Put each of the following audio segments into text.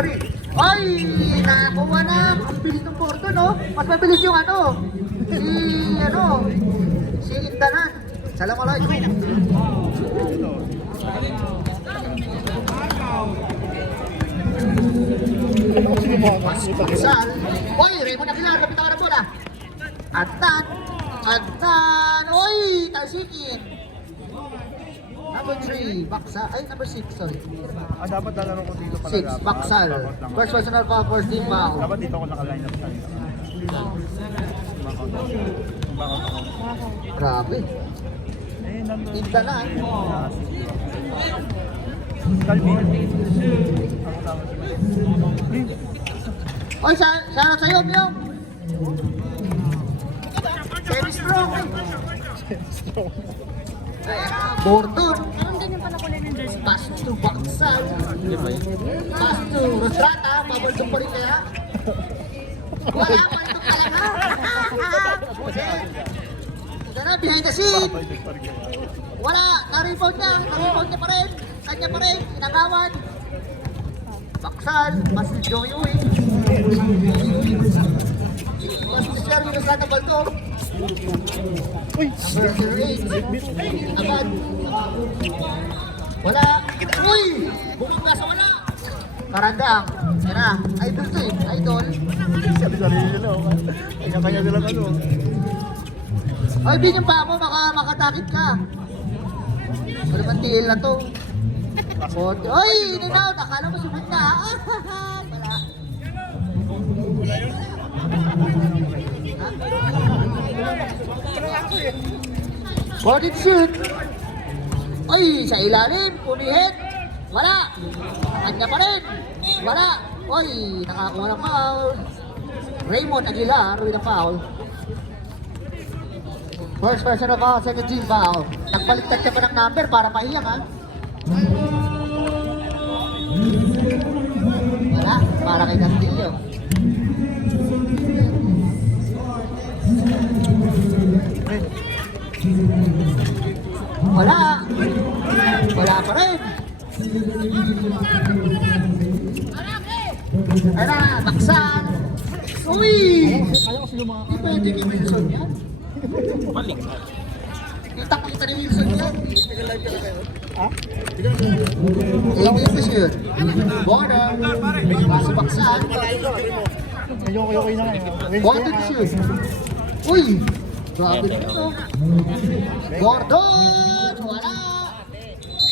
Gary. Ay, nakakuha na. Ang bilis ng Porto, no? Mas mabilis yung si Indanan. Assalamualaikum. Saan? Oy, Raymond Aguilar, napita ka na bola. Adnan. Oy, talsikin. Number 3, Baksal. Ay, number 6, sorry. Dapat lalaro ko dito pala. 6, Baksal. First personal foul, first team foul. Dapat dito ako naka-line up sa Grabe. nandun. Tinda na. Kalbi. Ako tama si Mike. Oy, sana sa'yo, Myong. Very strong. Bordon. Parang ganyan pala kulay ng jersey. Pass to Baksal. Pass to Rostrata. Bubble jump pa rin kaya. Wala pa rin talaga. Ito na, behind the scene. Wala, na-rebound niya pa rin. Kanya pa rin, inagawan. Baksal, pass to Joey Uy. Pass to Sherwin Rostrata Baldor. Number 8. Agad. Wala. Uy! Bumangga sa wala. Karandang. Yan na. Idol to eh. Idol. Sari-sarili nila. Kanya-kanya nilang ano. Ay, bin yung paa mo. Makatakit ka. Wala bang tiil na to. Oy! In-and-out. Akala mo sumit na. Wala. Body shoot. Oy, sa ilalim, pumihit. Wala. Kanya pa rin. Wala. Oy, nakakuha ng foul. Raymond Aguilar with a foul. First person of foul, second team foul. Nagbaliktad ka pa ng number para mahiyak ha. Wala, para kay Castillo. Wala. Wala pa rin. Ay na, Baksal. Uy! Di pwede kay Wilson yan. Kita ni Wilson yan. Ha? English yun. Border. Pasok Baksal. Ayoko-yokoy na kayo. Border shoot. Uy! Grabe nito. Gordon! Wala!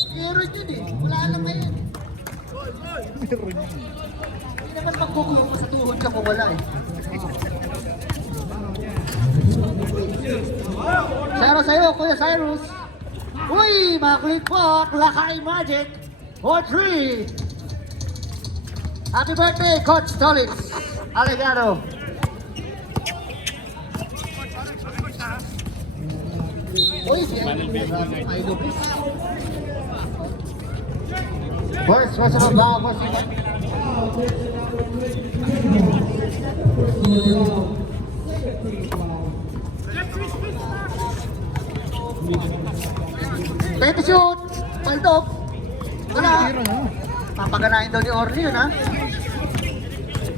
Meron yun eh. Wala lang ngayon. Hindi naman magkukulo sa tuhod ka kung wala eh. Zero sa'yo, Kuya Cyrus. Uy! Maklipok! Lakay Magic! 4-3! Happy birthday, Coach Tolitz! Alegado! Uy! First personal foul for Sinan. Pwede shoot! Paldok! Wala! Papaganahin daw ni Orly yun ha?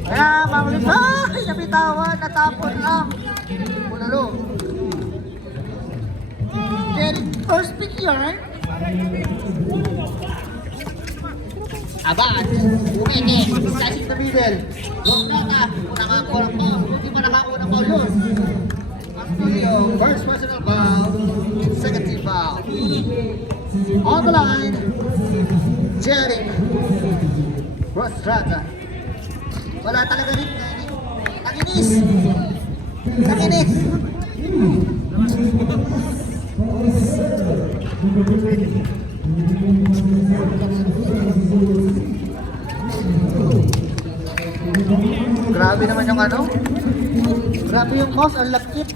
Kaya mamulit ay nabitawan, natapon lang. Ulalo. Derek, first pick yun. Abad, umete, slicing the middle. Rostrata, nakakuha ng foul. Hindi pa nakakuha ng foul yun. Castillo, first personal foul. Second team foul. On the line, Derek Rostrata. Wala talaga rin. Nakinis. Nakinis. Grabe naman yung ano. Grabe yung mouse, ang lakit.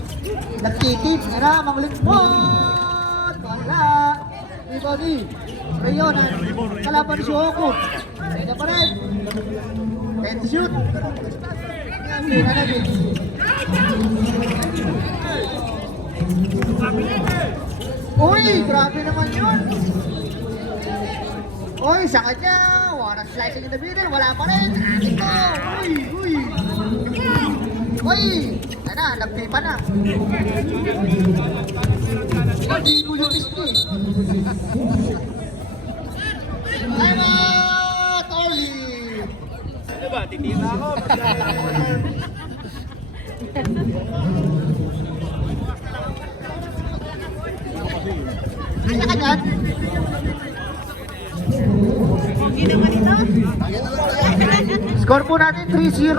Nagtitip. Era, mangulit-pot. Wala. Everybody. Rayon, kalaban si Oko. Kaya pa rin. And shoot. Yan na din. Uy, grabe naman yun. Uy, sa kanya. What a slicing in the middle. Wala pa rin. Ito. Uy. Uy. Ayan na, nagpipa na. Hindi ko yung iski. Time out! Orly! Ano ba? Titira ako. Kaya ka dyan? Score po natin 3-0.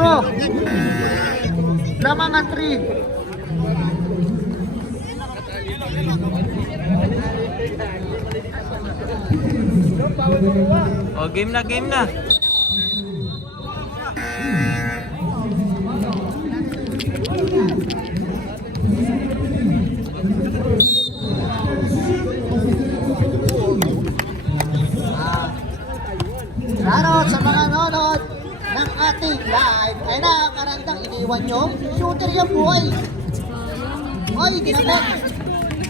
Lamang ang 3. Oh, game na, game na. Shoutout sa mga nanonood ng ating live. Ay na, karandang iniwan nyo. Shooter yan, boy. Oy, ginamit.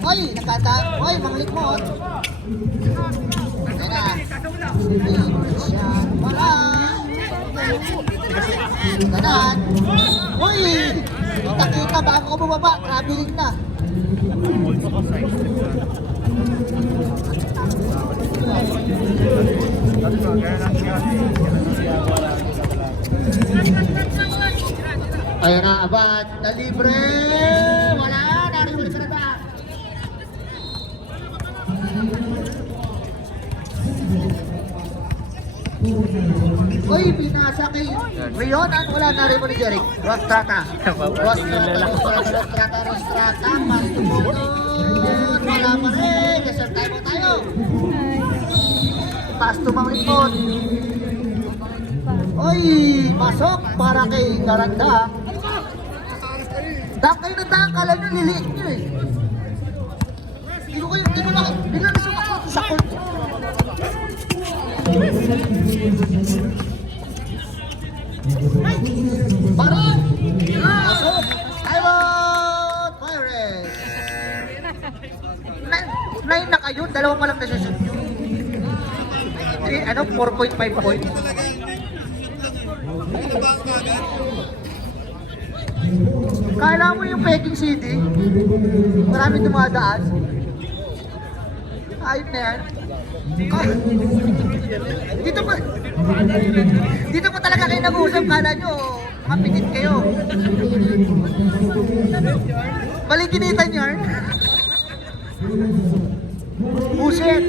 Oy, nakata. Oy, manglikmot. Ay na. Shot, wala. Ganan. Uy, kita-kita bago ko bumaba. Traveling na. Ayan na, abad. Na libre. Wala. Nariwala ka na ba? Uy, binasa kay Rion. Wala na rin mo ni Jeric. Rostrata. Rostrata. Mastumutot. Wala pa rin. Desert time mo tayo. Pass to Mang Lipon. Uy, pasok para kay Garanda. Dahil kayo nagdaan, kala nyo, liliit nyo eh. Hindi ko lang, biglang nasumakot sa court. Parang! Pasok! Time out! Pirates! 9 na kayo, dalawa pa lang nasushoot nyo. 4.5 points. Kala mo yung peking CD? Marami dumadaan. Ayun na yan. Dito pa talaga kayo nag-uusap. Kala nyo, mga pitit kayo. Baliginitan yarn. Buset.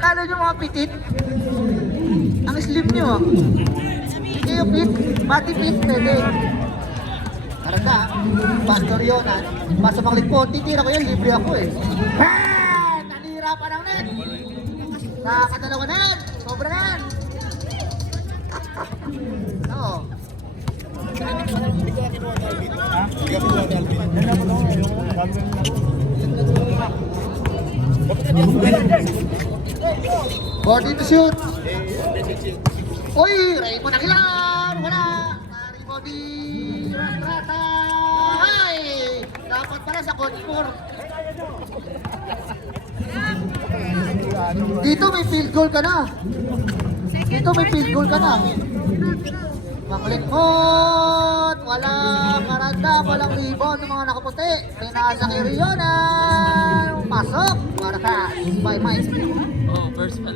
Kala nyo mga pitit? Ang slim nyo ah. Hindi kayo fit, body fit, pwede. Karanda, Pastor Yonan, basta maklikpon, titira ko yan, libre ako eh. Haan! Nanira pa ng net! Nakakadalawa na yan! Sobra na yan! Oo. Body to shoot! Uy! Raymond Aguilar! Wala! Nari body! Rata! Ay! Dapat pala sa court 4. Dito may field goal ka na. Dito may field goal ka na. Maklikmot! Walang karanda, walang rebound ng mga nakaputi. May nasa kay Rionan. Pasok! Para ka. By Mike. Oh, first pala.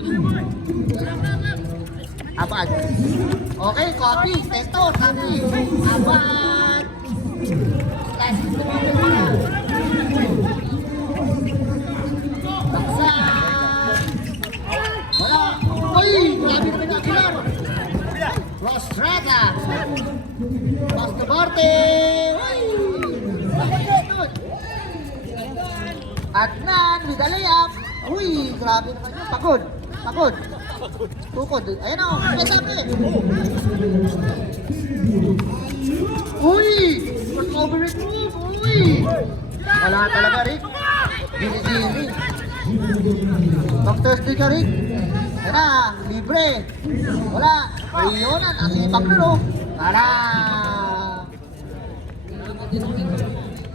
Abad. Okay, copy. Testo, copy. Abad. Classic ko mga baksa. Wala. Uy! Grabe naman yung Aguilar. Rostrata. Basta Barte. Uy! Adnan, Midalayap. Uy! Grabe naman yun. Pagod. Pagod. Tukod. Ayan o. May sabi. Uy! First over it move. Uy! Wala talaga, Rick. Gili-gili. Pag-Thursday ka, Rick. Ayan na. Libre. Wala. Rionan. Ang sipag nun o. Wala.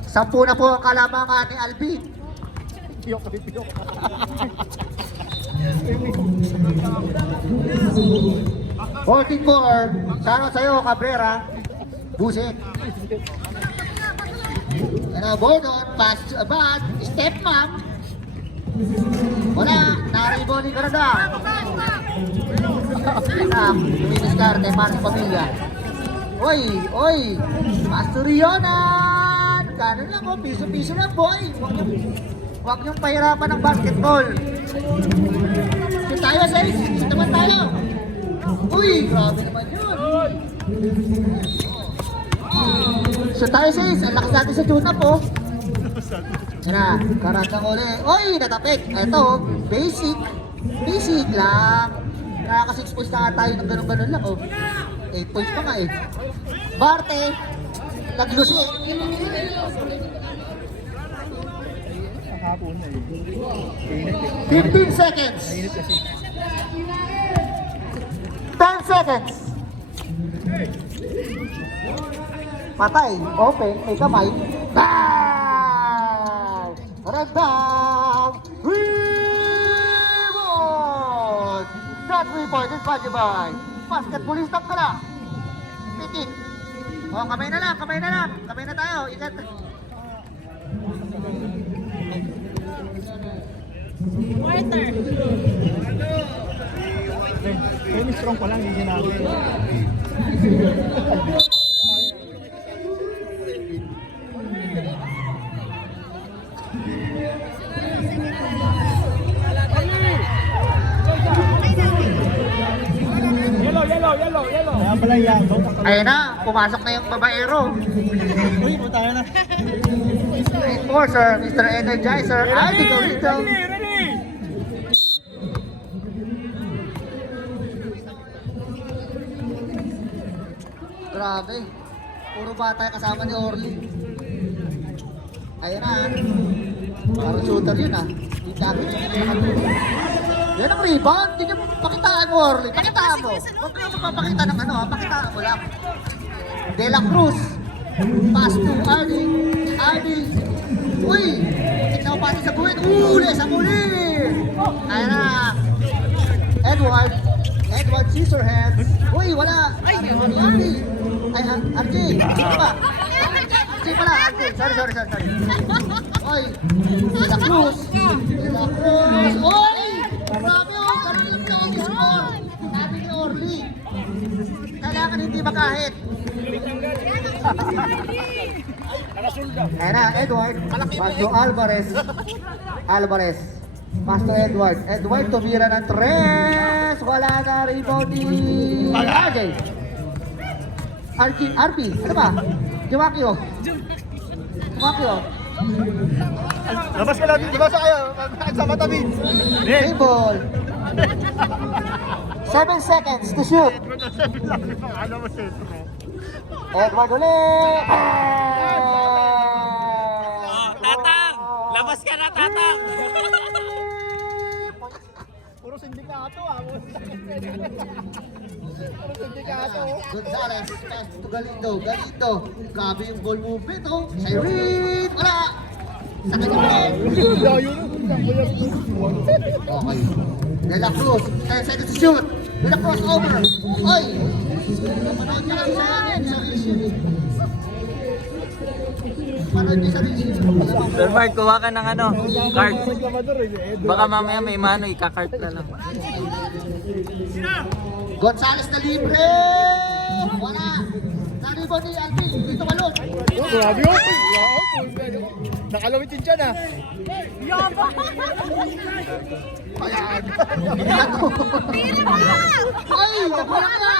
10 na po ang kalamangan ni Alvin. Piyok, may piyok. 14-4. Sana sa'yo, Cabrera. Busit. Bordon, pass to Abad. Step ma'am. Wala. Nariboli ka na da. Luminis karte para sa pamilya. Oy. Pass to Rionan. Kanan lang oh. Piso-piso lang boy. Huwag niyong pahirapan ng basketball. Shoot tayo, Says. Shoot naman tayo. Uy, grabe naman yun. Shoot tayo, Says. Ang lakas natin sa tune-up, oh. Yan na, karantang uli. Uy, natapik. Ito, basic. Basic lang. Nakaka-6 points na tayo ng ganun-ganun lang, oh. 8 points pa nga, eh. Barte, naglusi. Hapon na 15 seconds. 10 seconds. Patay. Open. May kamay. Down! Red down! Rebound! That 3 point is brought to you by Basketballista ka na. Pitik. Oh, kamay na lang. Kamay na tayo. Ikat. Water. Kaya strong pa lang, hindi sinabi. Yellow. Kaya pala yan. Ayan na. Pumasok na yung babaero. Uy, punta tayo na. Enforcer, Mr. Energizer, Aldi Gorito. Grabe. Puro bata yung kasama ni Orly. Ayan na. Parang shooter yun ah. Yung jacket yung nakatulog. Yan ang rebound. Hindi niya pakitaan mo, Orly. Pakitaan mo. Huwag mo magpapakita ng ano ha. Pakitaan mo lang. De La Cruz. Pass to Ardy. Uy! Tignan mo pati sa buwit. Uli! Sa muli! Ayan na. Edward Scissorhands. Uy! Wala! Ardy! Ay, RJ! Sino ba? RJ pala! RJ! Sorry. Uy! De La Cruz! Uy! Grabe oh! Ganun lang na ang score! Sabi ni Orly. Kailangan hindi makahit. Ayan na, Edward. Pass to Alvarez. Pass to Edward. Edward tumira ng 3. Wala na rebound ni RJ. RP. Ano ba? Jumaki. Labas ka natin, labas kayo. Sa matabi. Game ball. 7 seconds to shoot. Ano mo siya? Edward ulit. Tatang! Labas ka na, Tatang! Puro sindikato ah. Puro sindikato. Gonzalez, pass to Galindo. Grabe yung ball movement, oh. Cyrene, wala. Sa kanya ulit. Okay. De La Cruz, 10 seconds to shoot. De La Cruz over. Oy! Panood ka lang sa akin, sa ratio. Panood niyo sa ratio. Sir Mark, kuha ka ng ano, card. Baka mamaya may mano, ikakart na lang. Gonzalez na libre! Wala! Naribo ni Alvin, dito balon. Oh, grabe yun. Nakalawitin siya na. Yaba! Ayan. Ay! Nagulang na!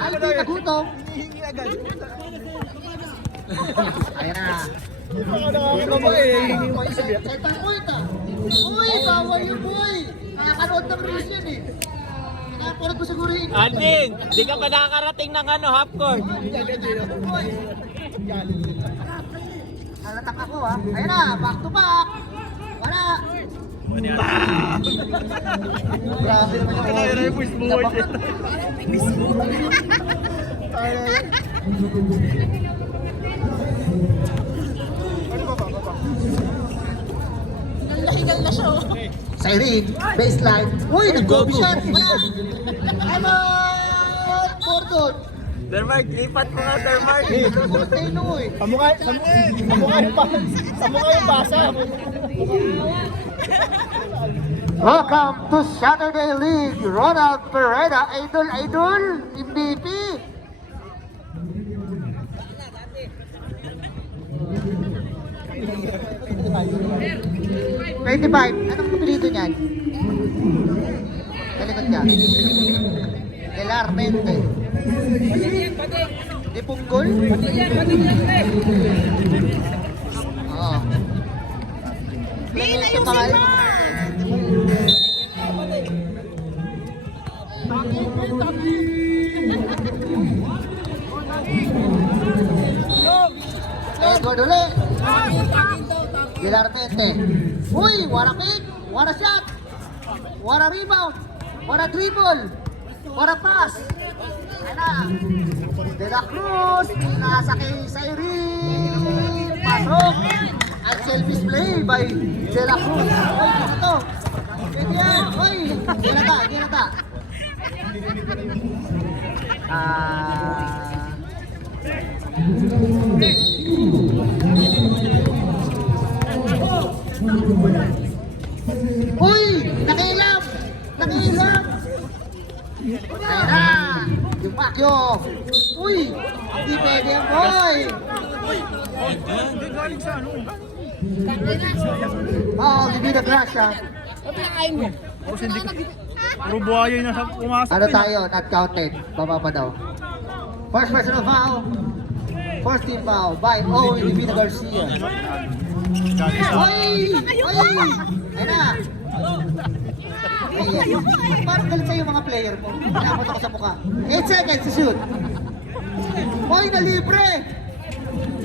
Alvin, nagutom. Hinihingi agad. Ayan na. Ano ba eh? Hinihingi mo yung sabi. Center point ah. Uy, bawal yun boy. Nakakanood ng reels yan eh. Nakapanood ko siguro yun. Aldin, di ka pa nakakarating ng ano, half court. Halatak ako ah. Ayan na, back to back. Wala. Grabe naman yung Kaya na yung push mo. na siya. Oh. Siren, baseline. Uy, nag-gobi shot. Wala. I'm out. Gordon. Dermark, lipat mo nga, Dermark. Porteno eh. Samukha yung basa. Welcome to Saturday League. Ronald Pereda, idol, MVP. $25. Anong kapilito niyan? Kalikot ka. Delarmente. Di punggol? Oo. Hila yung Mga- Edward ulit. Delarmente. Uy, what a pick, what a shot, what a rebound, what a dribble, what a pass. Ana, De La Cruz, nasa kay Siren, pasok. At selfish play by De La Cruz. Uy, dito. Pwede yan. Uy, ginata. Uy! Nakilap! Ayan na! Yung Pacquiao! Uy! Hindi pwede yan, boy! Oo, hindi na Gracia. Puro buhaya yung nasa pumasok. Ano tayo? Not counted. Baba pa daw. First personal foul. First team foul by Owen Divina Garcia. Uy! Ayan na! Parang galit sa'yo mga player mo. Pinapot ako sa mukha. 8 seconds to shoot. Uy, na libre!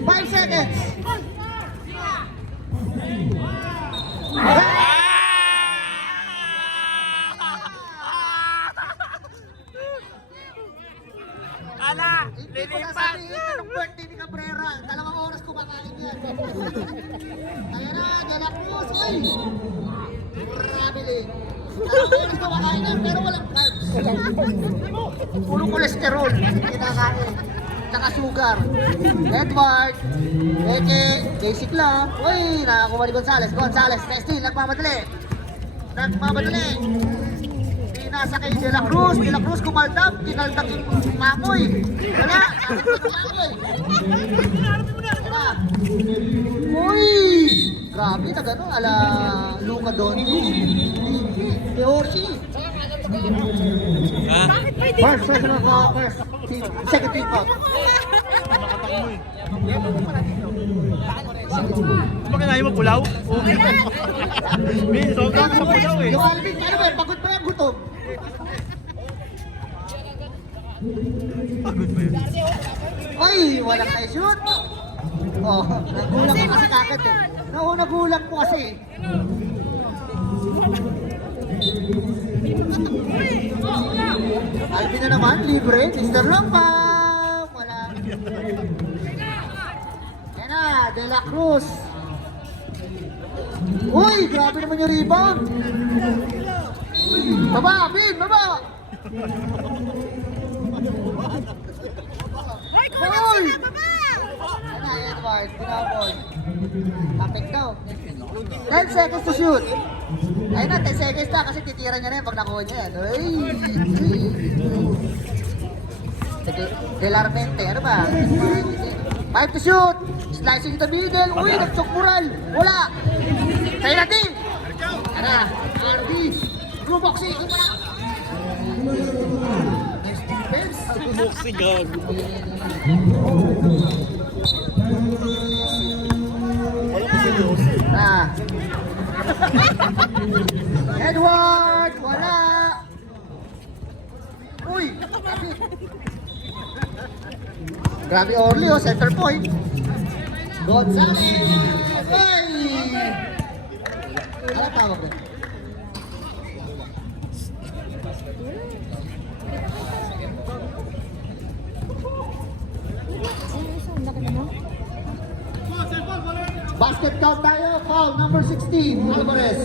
5 seconds. Ala! Hindi ko nasabihin anong birthday ni Cabrera. 2 oras kumakain yan. Ayan na, De La Cruz. Uy! Family. 2 oras kumakain yan, pero walang carbs. Puro kolesterol. Kinakain. Tsaka sugar. Edward. Eke. Basic lang. Uy! Nakakuha ni Gonzales. Testing. Nagmamadali. Nasa kay De La Cruz kumaldap, kinaldap yung mamoy. Wala, uy! Grabe na gano'n, ala Luka Doncic. Yoshi. First personal foul, first team, second team foul. Bakit kinahin mo pulaw? Min, sobrang sa pulaw eh. Yung Alvin, ano ba, pagod pa yung gutom. Uy, walang na-shoot. Oh, nagulang ko kasi kagad eh. Nagulang ko kasi. Alvin na naman, libre. Mr. Lompa. Wala. Yan na, De La Cruz. Uy, grabe naman yung rebound. Baba, Bin, baba. Hoy, kulang sila, baba! Yan na, Edward, pinabol. Tapik daw. 10 seconds to shoot. Ayun na, 10 seconds na kasi titira niya na yan pag nakuha niya yan. Uy! Delarmente, ano ba? 5 to shoot. Slicing the middle. Uy, nagtsokmural. Wala. Tayo natin. Ano? RD. Blue boxing. Wala. Nice defense. Boxing God. Ah. Edward, wala. Uy, grabe Orly, oh, center point. Gonzales. Ay! Ano tawag ko? Basket basket count tayo. Foul number 16, Alvarez.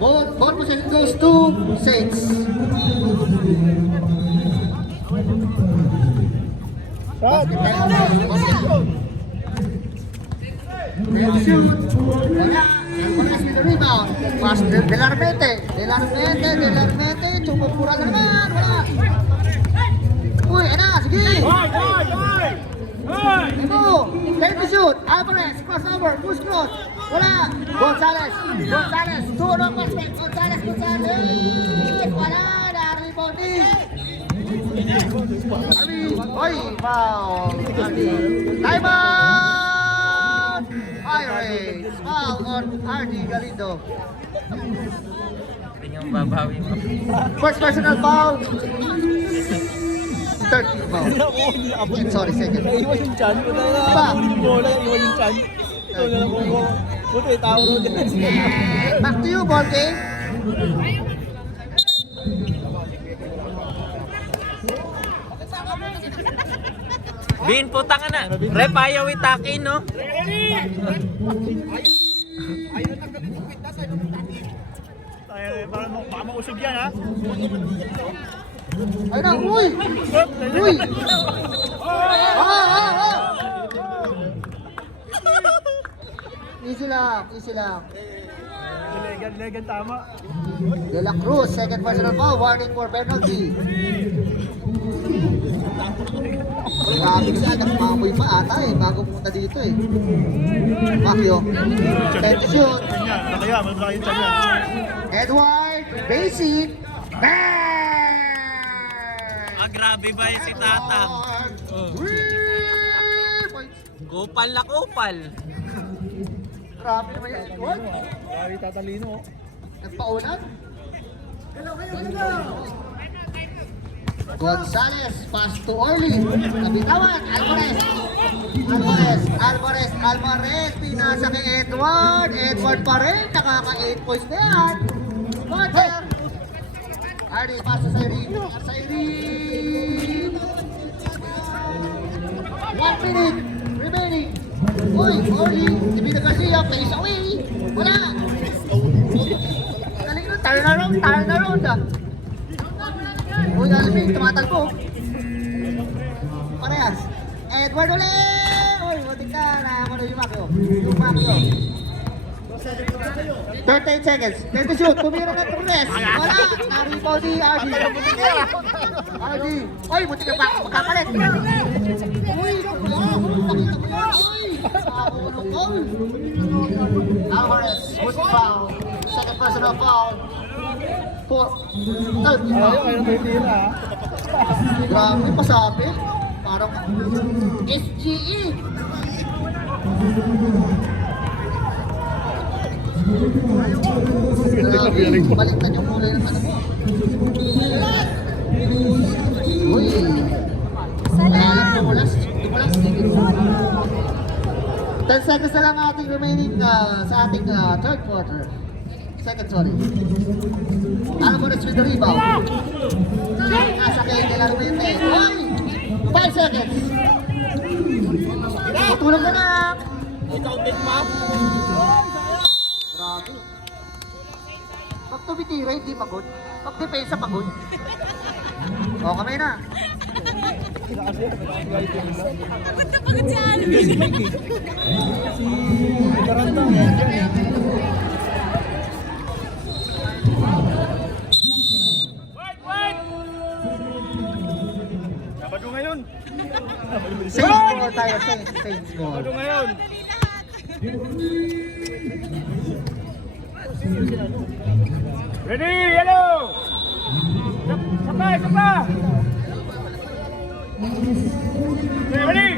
Ball position goes to Saints. They'll shoot. Wala. Alvarez with the rebound. Pass Delarmete. Chumupura na naman. Wala. Uy, sige. Ito. Take the shoot. Alvarez. Crossover. Push cross. Wala. Gonzalez. Two no prospect. Gonzalez. Wala. Na-rebounding. Oy, foul. Time out. Pirates. Foul on RD Galindo. Hindi yung babawi mo. First personal foul. Third foul. Sorry, second. Iwan yung chan. Punta na Ba? yung bola. Iwan yung chan. Ito na lang ko. Buti, tao ron. Back to you, ball game. Bin, putang na. Rep, ayaw itakin, no? Parang baka mausog yan, ha? Ay na, uy! Easy lang. Legan, tama. De La Cruz, second personal foul, warning for penalty. Grabe siya, nagmamoy pa ata bago pumunta dito Macchio, time to shoot. Kaya, malaki yung chan yan. Edward, basic, bang! Grabe ba yung si Tata? 3 points. Kupal na kupal. Grabe naman yan, Edward. Grabe tatalino. Nagpaulan. Gonzalez, pass to Orly. Nabitawan, Alvarez. Pinasa kay Edward. Edward pa rin. Nakaka 8 points na yan. Roger. Ardy, pass sa Irene. 1 minute remaining. Uy, Orly. Ibina Garcia, place away. Wala. Galing nun, turn around Uy, Alvin, tumatalbo. Parehas. Edward ulit! Uy, butik na. Nakakano yung Macchio. 13 seconds. 10 to shoot. Tumira na Torres. Wala. Na-rebound ni RD. Uy, butik na magkakalit. Uy, nakita mo yun. Uy, ako goal. Alvarez, was foul. Second personal foul. Third foul. Ayaw may tira, ha? Grabe, pasabi. Parang SGE. Grabe, baliktad yung kulay ng ano mo. Uy. Dumalas. 10 seconds na lang ating remaining sa ating third quarter. Second, sorry. Alvarez with the rebound. Nasa kay Delarmete. Uy! 5 seconds. Tutulog na lang. Grabe. Pag tumitira, hindi pagod. Pag depensa, pagod. O, kamay na. Pagod si Alvin. Sabado ngayon. Saints ball tayo, Saints ball. Sabado ngayon. Ready, yellow! Sabay! Okay, ready!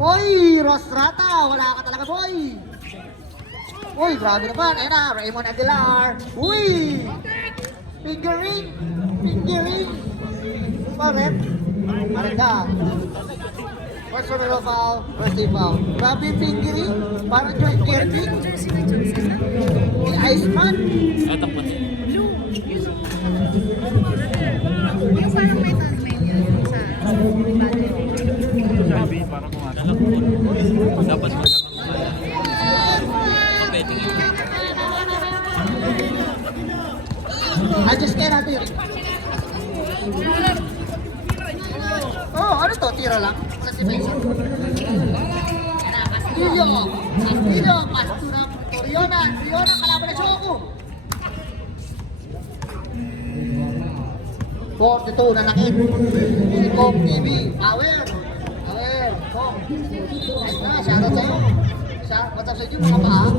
Uy, Rosrata, wala ka talaga, boy. Uy, grabe naman. Ayan na, Raymond Aguilar. Uy! Fingering. Paret. Marenda. First one foul, first team foul. Grabe yung fingering. Parang joint Kirby. Yung Iceman. Ito po. tira lang. Sa si Mason. Castillo, Pastura, Riona, kalaban na Choco. 42 na nakit. Kong TV, power, Kong. Ayos na, shoutout sa'yo. What's up sa inyo, mga paa?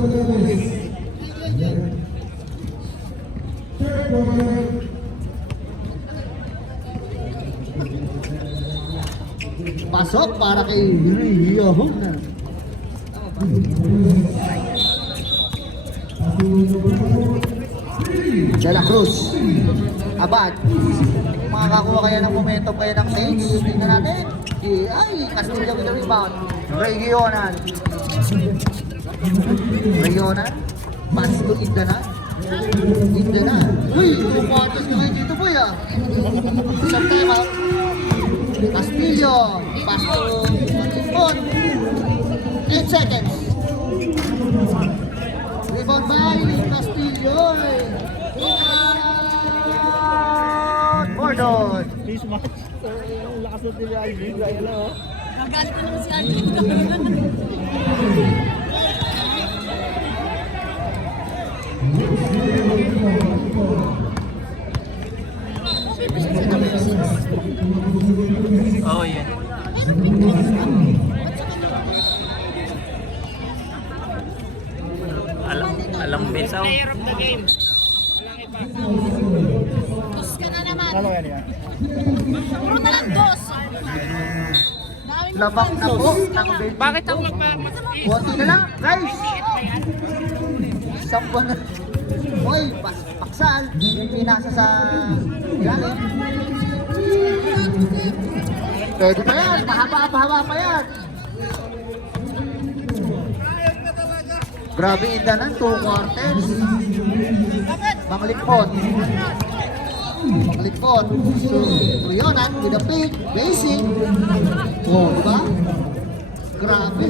Pasok para kay Rio. De La Cruz. Abad. Makakakuha kaya ng momentum kaya ng stage. Tingnan natin. Ay, Castillo with the rebound. Regional. Pass to Indanan. Uy, 2 quarters na kayo dito boy ah. Isang time out. Castillo. Pass to Malipon. 8 seconds. Rebound by Castillo. Gordon. This match. Ang lakas ng tili Ivy. Gaya lang oh. Nagalit ko naman si Alvin. Oo, yan. Alam besaw. Dos ka na naman. Ano yan? Puro na lang dos. Daming Labak na po. Bakit ako magpapas? Konti na lang, guys. Isang buwan na. Hoy, paksal. Yung pinasa sa ilalim. Pwede pa yan. Mahaba pa yan. Grabe Indanan, 2 quarters. Manglikpot. So, Rionan with a pick. Basic. Oh, diba? Grabe.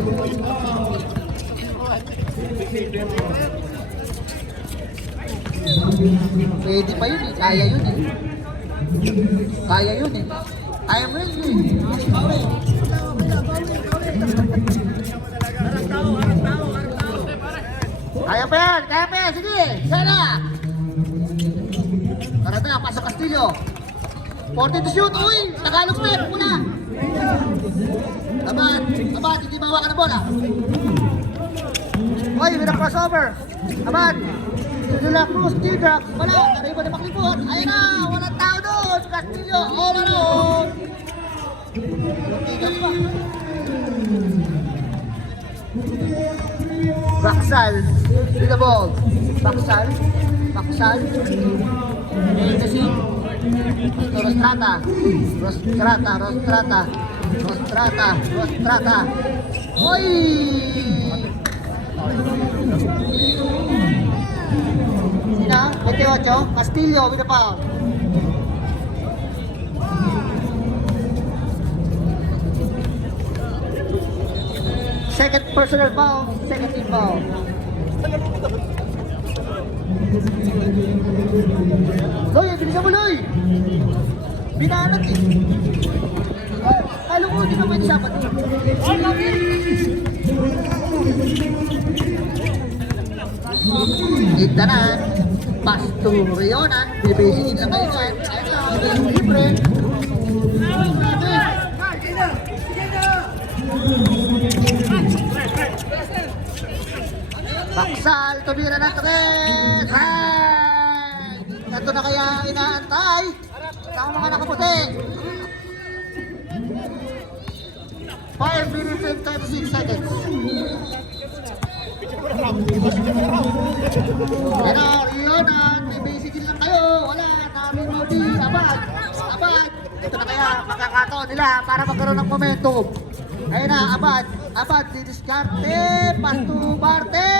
Pwede pa yun eh. Kaya yun eh. Kaya mo yun eh. Kaya pa yan. Sige, sana. Tara na, pasok Castillo. 40 to shoot. Uy, Tagalog step muna. Abad, hindi mawakan ng bola. Uy, with a crossover. Abad. De La Cruz, D-Drax, wala. Nariba na maklipot. Ayun na, walang tao doon. Castillo, all alone. Tigas pa. Baksal, with the ball. Baksal. Rostrata. Oy! Sina, 28, Castillo with the foul. Second personal foul, second team foul. Loy, bilisan mo Loy! Binanat eh. Kalo ko, hindi naman siya pati. Indanan, pass to Rionan, bibisingin lang kayo yan. Ayun lang, libre. Baksal, tumira ng 3. Hey! Ito na kaya inaantay ng mga nakaputi. 5 minutes and 36 seconds. Pero, Rionan, bibisingin lang kayo. Wala, namin Modi, abad. Ito na kaya makakataon nila para magkaroon ng momentum. Ayun na, abad, didiskarte, Pastubarte.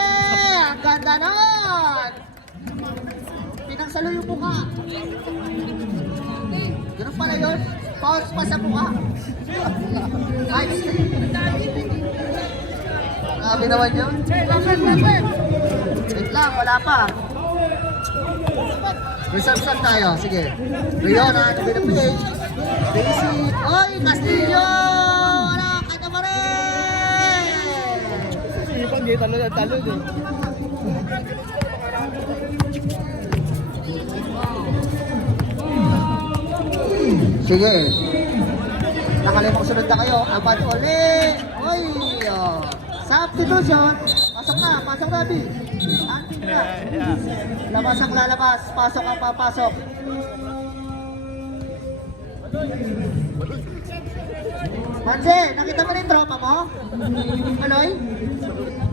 Ang ganda nun. Pinagsalo yung mukha. Ganun pala yun. Pause pa sa mukha. Nice. Grabe naman yun. Wait lang, wala pa. Reserve tayo, sige. Rionan, with the play. Basic. Oy, Castillo! hindi talon eh. Sige. Nakalimang sunod na kayo. Abad uli. Uy. Oh. Substitution. Pasok na, B. Anting na. Labas ang lalabas. Pasok ang papasok. Manse, nakita mo na yung tropa mo? Maloy?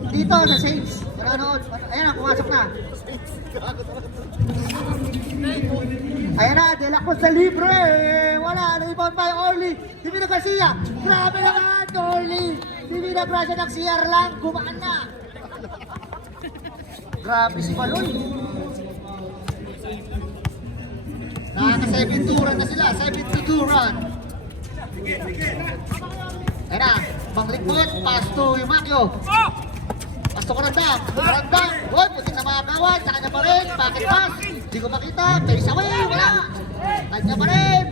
Dito, sa Saints. Manonood. Ayan na, pumasok na. Ayan na, De La Cruz na libre. Wala, na-rebound by Orly. Divina Garcia. Grabe naman, Orly. Divina Garcia ng CR lang. Gumaan na. Grabe si Maloy. Nakaka-7-2 run na sila. 7-2 run. Ayan na, panglikbot. Pass to Yumakyo. Pass to Karandang. Uy, putik na makakawan. Sa kanya pa rin. Bakit pass? Hindi ko makita. Face away. Wala. Kanya pa rin.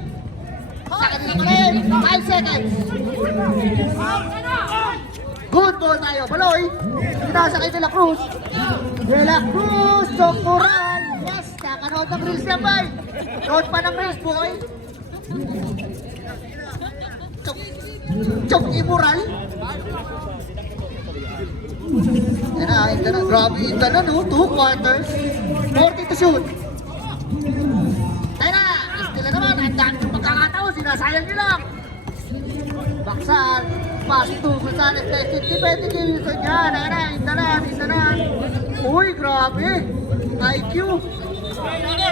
Sa kanya pa rin. 5 seconds. Good ball tayo. Baloy. Pinasa kay De La Cruz. De La Cruz. Sokuran. Yes. Kakanood ng reels yan, boy. Nood pa ng reels, boy. Chok Imural. Yan na. Grabe, ito na, no? 2 quarters. 40 to shoot. Ayan na. Still na naman. Ang dami ng pagkakataon. Sinasayang nyo lang. Baksan. Pass to Gonzales. Depende kay Wilson yan. Ayan na. Indanan. Uy, grabe. IQ.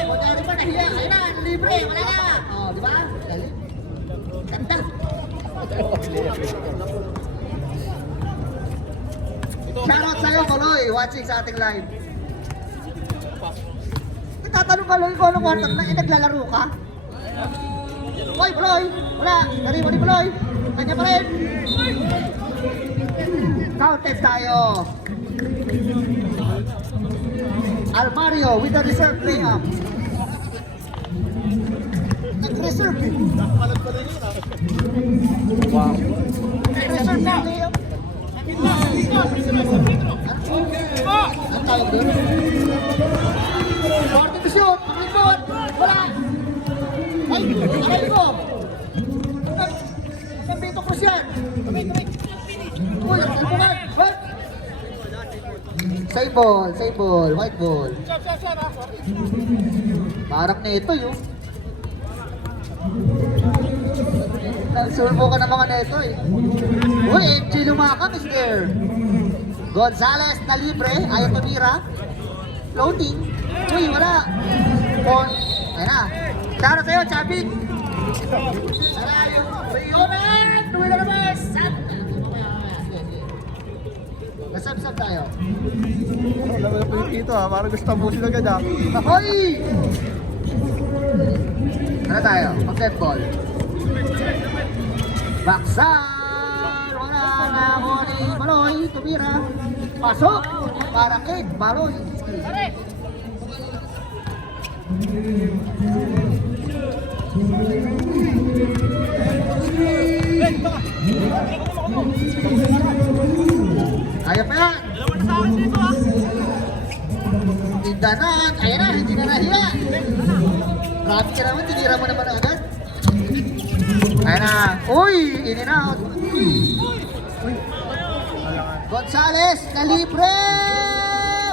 Kunyari pa nahiya. Ayan na. Libre. Wala na. O, di ba? Ganda. Shoutout sa'yo, Kaloy, watching sa ating live. Nagtatanong Kaloy kung anong quarter na, naglalaro ka? Hoy, Kaloy! Wala! Naribo ni Kaloy! Kanya pa rin! Counted tayo! Almario with the reserve layup. Nag-reserve eh! Wow! Nag-reserve na layup! Ang tawag doon? 40 to shoot! Panglikod! Wala! Ay! Aray ko! Ang Bito Cruz yan! Uy! Ang salpungan! What? Save ball! White ball! Parang neto yun! Nagsulpo ka ng mga neto eh! Uy! Enchi Lumaca is there! Gonzales na libre, ayaw tumira. Floating. Uy, wala. Ayan na. Tara sa'yo, Chabit. Bayonan! Tuwi na naman! Nasab-sab tayo. Laman na po yung dito ha, parang gusto mo sila agad ha. Hoy! Tara tayo, mag-dead ball. Baksan! Wala na ako ni Baloy, tumira. Pasok! Para kay Baloy. Kaya pa yan! Tindanan! Ayan na, hindi na nahiya! Grabe ka naman, tinira mo naman agad. Ayan na! Uy! In and out! Gonzales na libre!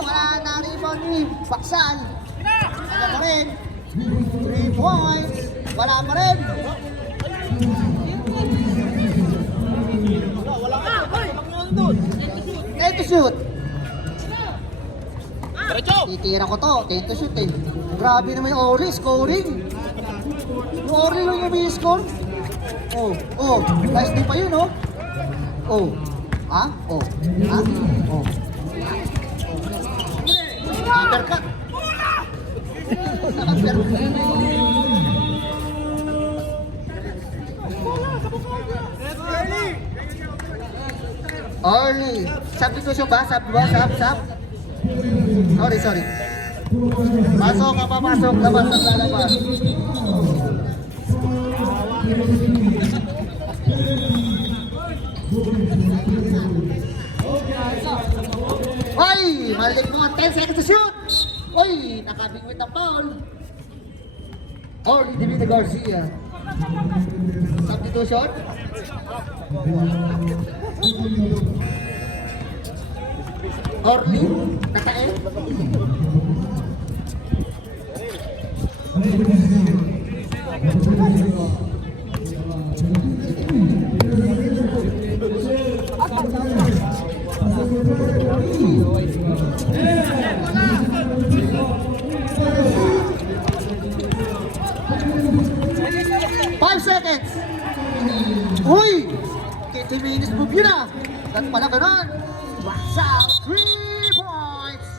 Wala na rebound ni Baksan! Wala pa rin! 3 points! Wala pa rin! Take to shoot! Titira ko to, take to shoot eh. Grabe naman yung Orly, scoring! Yung Orly lang yung score. Nice din pa yun oh. Uppercut. Orly. Substitution ba? Sub. Sorry. Pasok ka papasok, labas ang lalabas. Malik mo, 10 seconds to shoot! Uy, nakabingwit ang foul. Orly Divina Garcia. Substitution. Orly, nakain. Seconds. Uy! 15 minutes move yun ah. At pala ganun. Wax out. 3 points.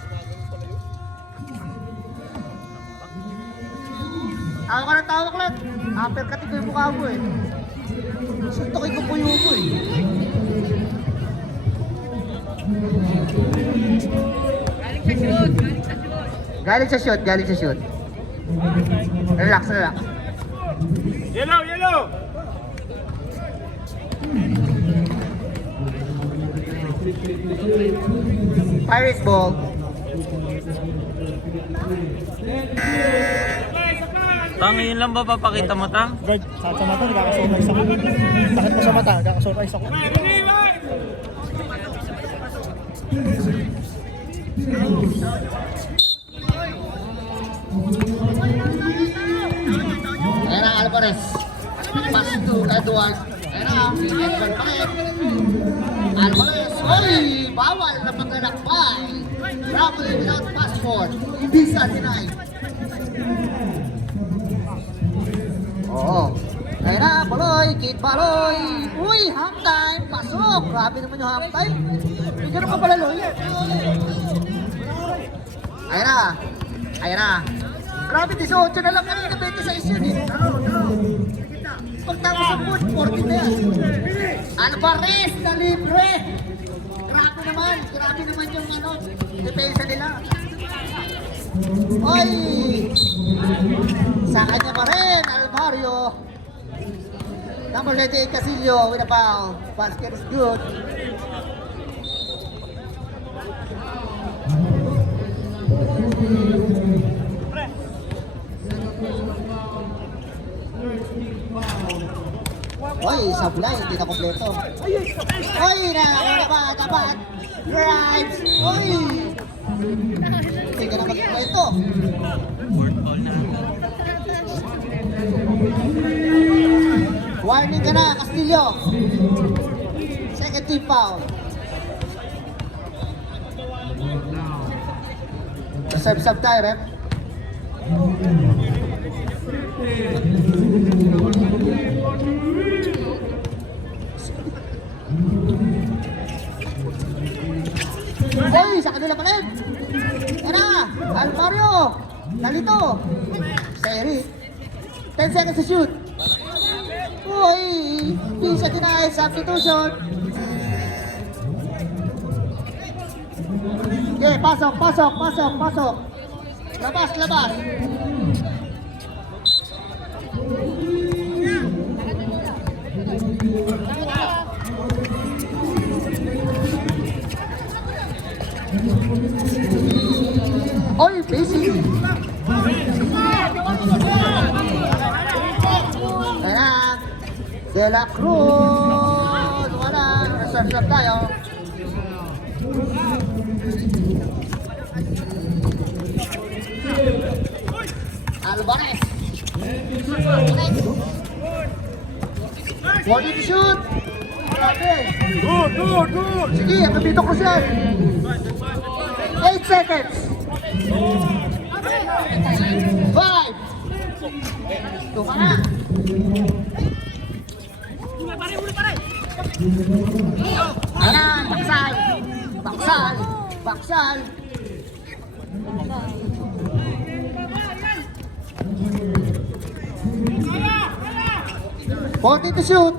Tawa ka ng tawa, Clark. Uppercut ko yung mukha mo eh. Suntokin ko po yung mo eh. Galing sa shoot. Galing sa shoot. Relax, relax. Yellow, yellow! Pirates ball. Tang, yun lang ba papakita mo, Tang? Guard, sa mata, nagkakasukay sa ko. Sakit mo sa mata, nagkakasukay sa ko. Ayan na, Alvarez. Pass to Edward. Ayan na, Edward pa rin. Alvarez. Oy! Bawal na paglalakbay. Traveling without passport. Visa denied. Oo. Ayan na, Baloy. Kate Baloy. Uy, half time. Pasok. Grabe naman yung half time. May ganun ka pala, Loy. Ayan na. Ayan na. Grabe, 18 na lang kanina, 26 yun eh. Pagtapos sa food, 14 na yan. Alvarez na libre. Grabe naman yung ano, depensa nila. Oy! Sa kanya pa rin, Alvario. Number 98 Casillo with a foul. Basket is good. Oy, sablay, hindi na kompleto. Oy, tapat. Right. Oy! Hindi ka na mag-kompleto. Warning ka na, Castillo. Second team foul. Sub tayo, rep. Oy, sa kanila pa rin. Yan na, Alvario. Nalito. Seri. 10 seconds to shoot. Uy, visa denied, substitution. Okay, pasok. Labas. Oy, busy. Ayan. De La Cruz. Wala. Reserve tayo. Alvarez. Ready to shoot. Good. Sige, nabito ko siya. 8 seconds. 5. Ito ka na. Ayan, baksal. 40 to shoot.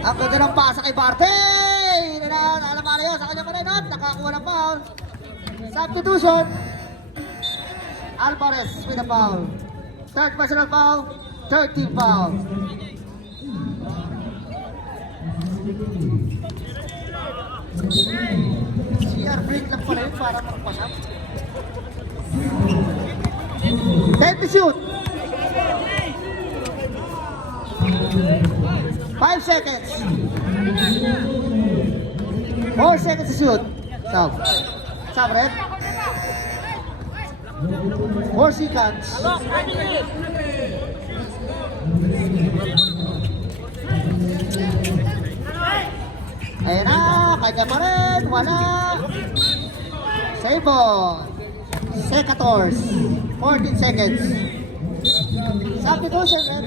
Ang ganda ng pasa kay Bartey. Alam yun, sa kanya pa rin. Nakakuha ng foul. Substitution. Alvarez with a foul. Third personal foul. Third team foul. Si CR break lang pala yun para magpasap. 10 to shoot. 5 seconds. 4 seconds to shoot. Sub. Sub, red. 4 seconds. Ayan na, kanya pa rin, wala. Save ball. Secators. 14 seconds. Substitution, red.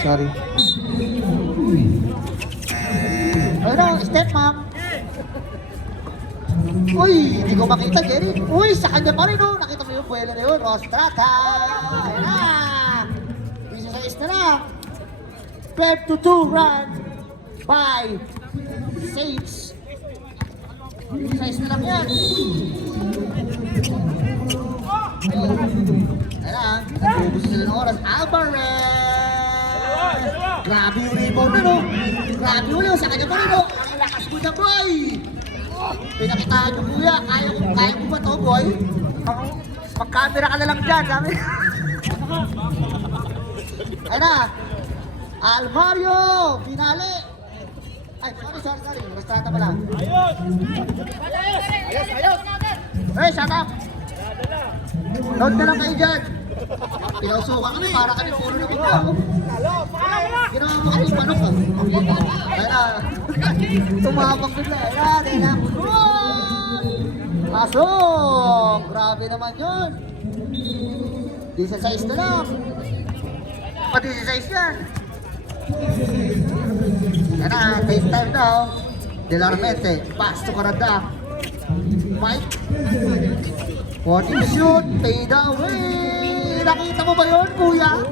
Sorry. Ano, step ma'am. Uy, hindi ko makita, Jerry. Uy, sa kanya pa rin, oh. Nakita mo yung buwela na yun, Rostrata. Ayan na. Isa sa is na lang. 12 to 2 run by Saints. Isa is na lang yan. Ayan na, nag-ubus sila ng oras. Alvarez! Grabe yung rebound na, no? Grabe ulo, sa kanya pa rin, no? Ang lakas mo na, boy! Pinakitaan nyo, kuya. Kaya mo ba to, boy? Mag-camera ka na lang dyan, sabi. Ayan na. Alvario! Pinali! Ay, sorry. Rostrata pala. Ayos! Hey, shut up! Load na lang kayo dyan. Pinausukan kami para kami puro na kita. Ginawa mo kami manok. Ayan na. Tumabang bigla. Ayan na. Pasok! Grabe naman yun. 16 na lang. Pati 16 yan. Ayan na. Take time daw. Delarmente. Pass to Carada. Mike. 40 shoot. Fade away. Nakita mo ba yun, kuya?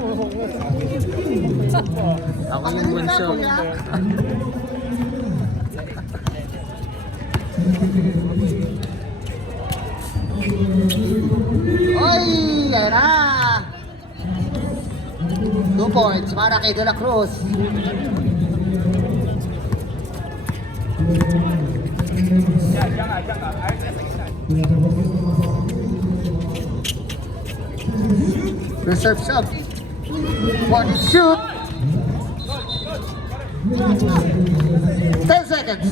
Ako yung bunso. Oy, yan na. 2 points para kay De La Cruz. Reserve sub. 1 shoot. 10 seconds.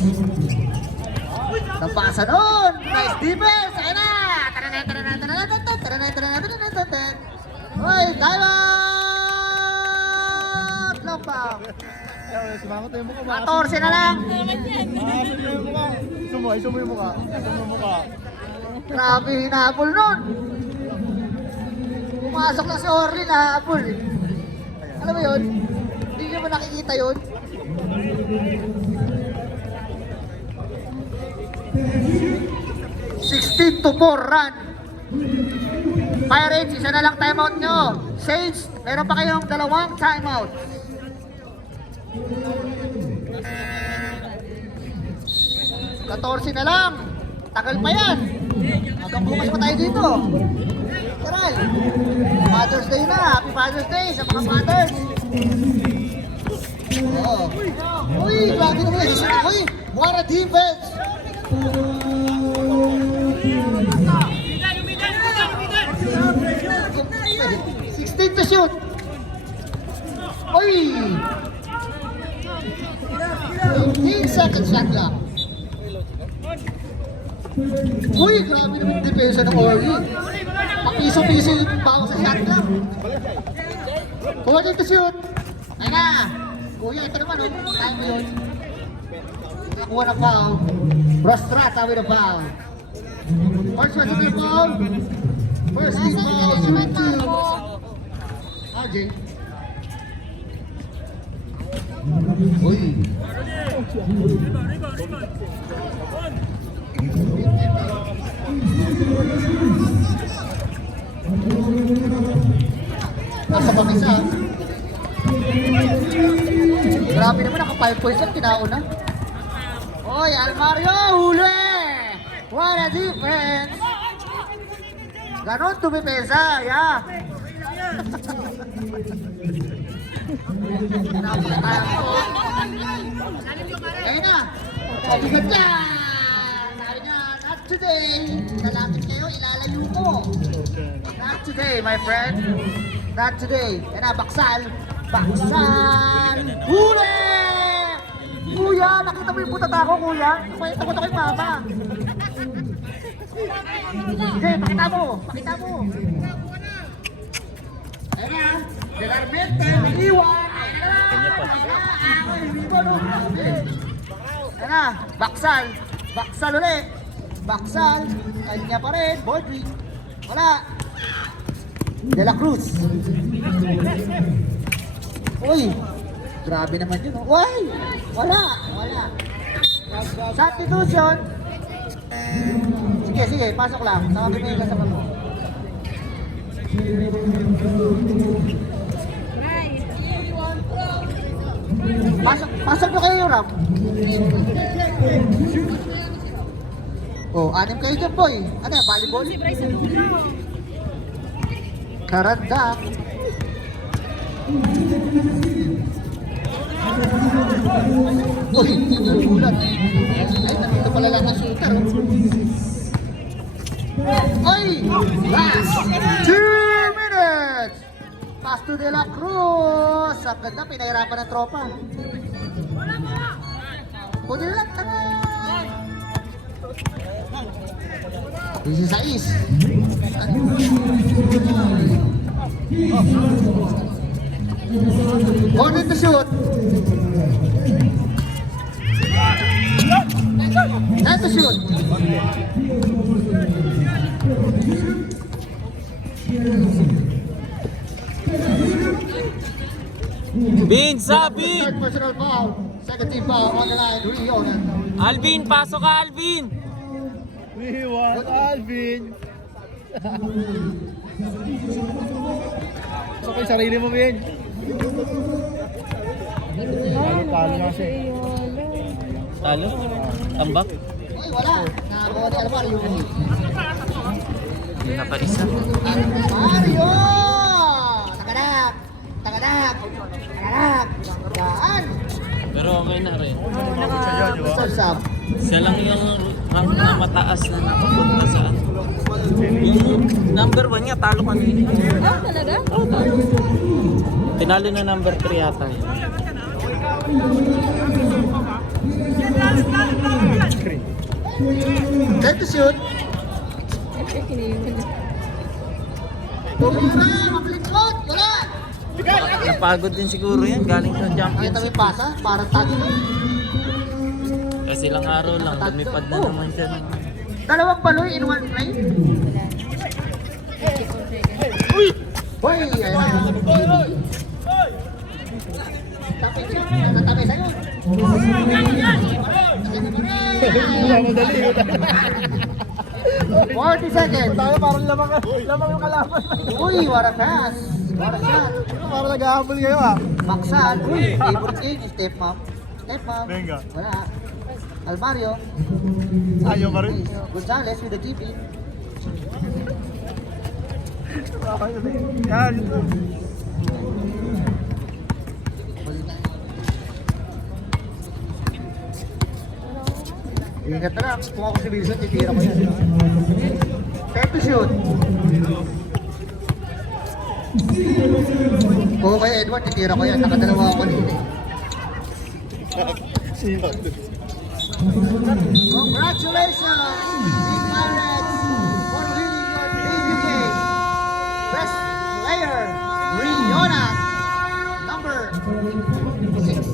Napasa nun. Nice defense. Ayan na. Uy, time out. Long ball. Sumangot na yung mukha. 14 na lang. Sumo yung mukha. Grabe hinabol nun. Pumasok lang si Orly, nahabol eh. Alam mo yun? Hindi nyo ba nakikita yun? ...16 to 4 run. Pirates, isa na lang timeout nyo. Saints, meron pa kayong 2 timeout. $14 na lang. Tagal pa yan. Hanggang bukas pa tayo dito. Taral. Father's Day na. Happy Father's Day sa mga fathers. Oo. Uy, grabe naman. Uy, what a defense. $16 to shoot. Uy. 15 seconds shot clock. Uy, grabe naman yung depensa ng Orly. Papiso-piso yung bawa sa shot clock. 14 to shoot. Ay na. Kuya, ito naman, kaya mo yun. Nakuha ng foul. Rostrata with a foul. First one to foul. First team foul, shooting 2. RJ. Uy. Nasa pamisa. Grabe naman, naka 5 points yan, tinauna. Oy, Alvario, huli! What a defense! Ganon tumipesa, yeah. Kaya na. Sabigat lang. Sabi niya, not today. Lalapit kayo, ilalayo ko. Not today, my friend. Not today. Kaya na, baksal. Baksal. Huli! Kuya, nakita mo yung putat ako, kuya? May takot ako yung mama. Sige, pakita mo. Pakita mo. Ayan na. Delarmente, iniwan. Ayan na. Baksal. Baksal ulit. Baksal. Kanya pa rin. Baldry. Wala. De La Cruz. Uy. Grabe naman yun. Oh. Uy. Wala. Wala. Substitution. Sige, sige. Pasok lang. Sama mo yung kasama mo. Pasok nyo kayo, Ram. Oh, 6 kayo dyan, boy. Ano yan, volleyball? Karandak. Uy, nagulat. Ay, nandito pala lang ang shooter. Ay! Last 2 minutes! Pass to De La Cruz. Ang ganda, pinahirapan ng tropa. Pwede lang, tara! 16. Order to shoot. Time to shoot. Bin, Sabin! Third personal foul. Second team foul on the line. Rionan. Alvin, pasok ka, Alvin! Iwan, Alvin. So kay sarili mo, Ben. Talo kasi. Talo? Tambak? Uy, wala. Nakakuha ni Alvario. Hindi na pa isa. Mario! Tagadak! Tagadak! Tagadak! Daan! Pero okay na rin. Sab-sab. Siya lang yung rank na mataas na nakapunta sa ano. Yung number 1 niya, talo kanina. Oh, talaga? Oo, talo. Tinalo na number 3 yata yun. Time to shoot. Tumira! Maglingkod! Wala! Napagod din siguro yan, galing sa Nakita champion. mo yung pasa? Parang tago na. Kasi ilang araw lang, lumipad na naman siya. Dalawang baloy in one play. Uy! Uy! Ayan na. Tapit siya. Natatapay sa'yo. Madali. 40 seconds. Tayo parang lamang yung kalaban. Uy! What a pass! What a shot! Parang nag-ahabol kayo ah. Baksan. Uy! Favorite game. Step mom. Step mom. Venga. Wala. Alvario. Ayaw pa rin. Gonzales with the GP. Yan. Ingat na lang. Kung ako si Wilson, titira ko yan. Time to shoot. Kung kay Edward, titira ko yan. Nakadalawa ako kanina eh. Congratulations, Team Pirates, for winning your debut game. Best player, Riona, number 6.